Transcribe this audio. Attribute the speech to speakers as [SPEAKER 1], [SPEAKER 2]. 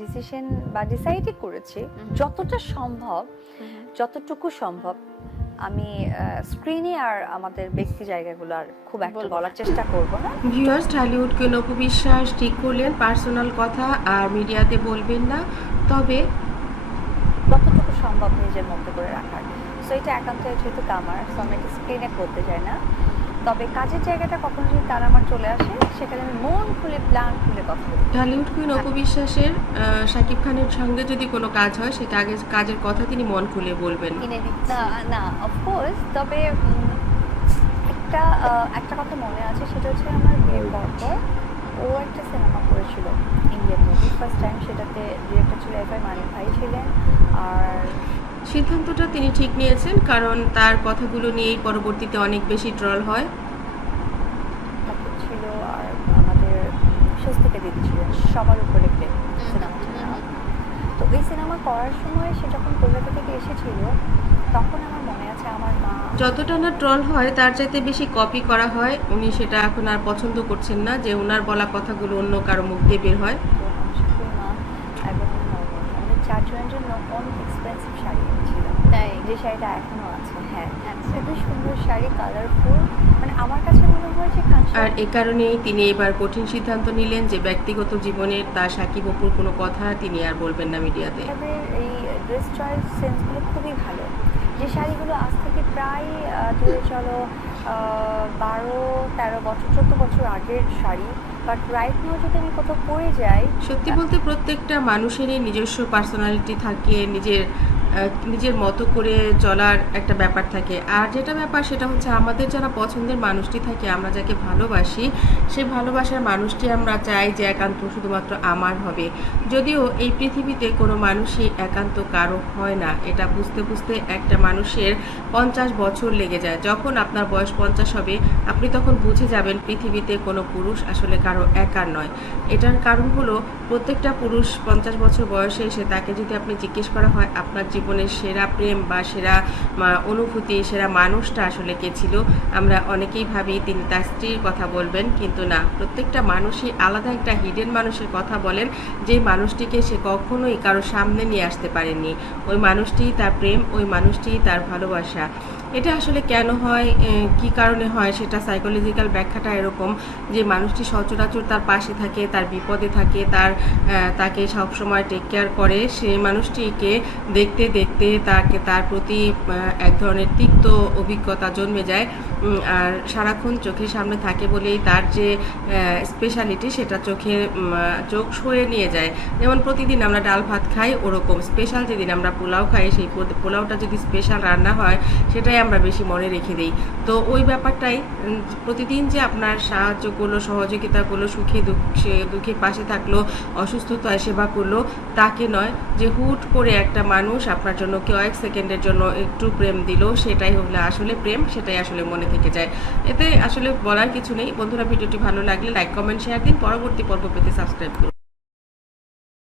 [SPEAKER 1] Decision বা ডিসাইডই করেছি যতটা সম্ভব যতটুকু সম্ভব আমি স্ক্রিনে আর আমাদের ব্যক্তি জায়গাগুলো আর খুব একটা বলার চেষ্টা করব না।
[SPEAKER 2] ভিউয়ার্স ঢালিউড কেন বিশ্বাস ঠিক করলেন পার্সোনাল কথা আর মিডিয়াতে বলবেন না। তবে
[SPEAKER 1] যতটুকু সম্ভব নিজের মধ্যে করে রাখার। সো এটা একান্ত যেহেতু কামার সো আমি এটা স্ক্রিনে করতে চাই না। তবে কাজের জায়গাটা কখনো যদি তারা আমার চলে আসে সেখানে আমি মন খুলে প্ল্যান খুলে কথা বলি
[SPEAKER 2] ঢালিউড কুইন অপবিশ্বাসের আহ, শাকিব খানের সঙ্গে যদি কোনো কাজ হয় সেটা আগে কাজের কথা তিনি মন খুলে বলবেন।
[SPEAKER 1] না না অফকোর্স তবে একটা একটা কথা মনে আছে সেটা হচ্ছে আমার বিয়ের পর ও একটা সিনেমা করেছিল ইন্ডিয়ান মুভি ফার্স্ট টাইম সেটাতে ডিরেক্টর ছিল এফ আই মানিক ভাই ছিলেন। আর
[SPEAKER 2] সিদ্ধান্তটা তিনি ঠিক নিয়েছেন কারণ তার কথাগুলো নিয়েই পরবর্তীতে অনেক বেশি ট্রল হয়।
[SPEAKER 1] ছিল আর আমাদের স্বস্তিকা সবার উপরে প্রেম সিনেমাটার তো এই সিনেমা করার সময় সে যখন কলকাতা থেকে এসেছিল তখন আমার মনে আছে আমার মা
[SPEAKER 2] যতটা না ট্রল হয় তার চাইতে বেশি কপি করা হয়। উনি সেটা এখন আর পছন্দ করছেন না যে ওনার বলা কথাগুলো অন্য কারও মুখ দিয়ে বের হয়
[SPEAKER 1] তো আমার শাশুড়ি মা এবং আমার ননদ, আমাদের জন্য অনেক এক্সপেন্সিভ শাড়ি কিনেছিলাম
[SPEAKER 3] তাই?
[SPEAKER 1] যে শাড়িটা এখনও আছে। হ্যাঁ
[SPEAKER 3] আচ্ছা।
[SPEAKER 1] খুবই সুন্দর শাড়ি কালারফুল মানে আমার কাছে মনে হয় যে
[SPEAKER 2] আর এ কারণেই তিনি এবার কঠিন সিদ্ধান্ত নিলেন যে ব্যক্তিগত জীবনের তার সাকিব অপুর কোনো কথা তিনি আর বলবেন না মিডিয়াতে।
[SPEAKER 1] এই ড্রেস চয়েস সেন্সগুলো খুবই ভালো। যে শাড়িগুলো আজ থেকে প্রায় ধরে চলো বারো, তেরো বছর, চোদ্দ বছর আগের শাড়ি। বাট রাইট নাও যদি আমি কোথাও পরে যাই,
[SPEAKER 2] সত্যি বলতে প্রত্যেকটা মানুষেরই নিজস্ব পার্সোনালিটি থাকে, নিজের নিজের মতো করে চলার একটা ব্যাপার থাকে। আর যেটা ব্যাপার সেটা হচ্ছে আমাদের যারা পছন্দের মানুষটি থাকে, আমরা যাকে ভালোবাসি, সেই ভালোবাসার মানুষটি আমরা চাই যে একান্ত শুধুমাত্র আমার হবে। যদিও এই পৃথিবীতে কোনো মানুষই একান্ত কারও হয় না। এটা বুঝতে বুঝতে একটা মানুষের পঞ্চাশ বছর লেগে যায়। যখন আপনার বয়স পঞ্চাশ হবে, আপনি তখন বুঝে যাবেন পৃথিবীতে কোনো পুরুষ আসলে কারও একার নয়। এটার কারণ হলো প্রত্যেকটা পুরুষ পঞ্চাশ বছর বয়সে এসে তাকে যদি আপনি জিজ্ঞেস করা হয়, আপনার জীবনের সেরা প্রেম বা সেরা অনুভূতি, সেরা মানুষটা আসলে কে ছিল, আমরা অনেকেই ভাবি তিনি তার স্ত্রীর কথা বলবেন, কিন্তু না। প্রত্যেকটা মানুষই আলাদা একটা হিডেন মানুষের কথা বলেন, যে মানুষটিকে সে কখনোই কারও সামনে নিয়ে আসতে পারেনি। ওই মানুষটিই তার প্রেম, ওই মুহূর্তেই তার ভালোবাসা। এটা আসলে কেন হয় কি কারণে হয়, সেটা সাইকোলজিক্যাল ব্যাখ্যাটা এরকম, যে মানুষটি সচরাচর তার পাশে থাকে, তার বিপদে থাকে, তার তাকে সবসময় টেক কেয়ার করে সেই মানুষটিকে দেখতে দেখতে তাকে, তার প্রতি এক ধরনের তিক্ত অভিজ্ঞতা জন্মে যায় আর সারাক্ষণ চোখের সামনে থাকে বলেই তার যে স্পেশালিটি সেটা চোখে চোখ সয়ে নিয়ে যায়। যেমন প্রতিদিন আমরা ডাল ভাত খাই, ওরকম স্পেশাল যেদিন আমরা পোলাও খাই, সেই পোলাওটা যদি স্পেশাল রান্না হয়, সেটাই আমরা বেশি মনে রেখে দিই। তো ওই ব্যাপারটাই প্রতিদিন যে আপনার সাহায্য করল, সহযোগিতা করল, সুখে দুঃখে দুঃখে পাশে থাকল, অসুস্থতায় সেবা করল, তাকে নয় যে হুট করে একটা মানুষ আপনার জন্য কয়েক সেকেন্ডের জন্য একটু প্রেম দিল, সেটাই হলো আসলে প্রেম, সেটাই আসলে মনে থেকে যায়। এতে আসলে বলার কিছু নেই। বন্ধুরা, ভিডিওটি ভালো লাগলে লাইক কমেন্ট শেয়ার দিন। পরবর্তী পর্ব পেতে সাবস্ক্রাইব করুন।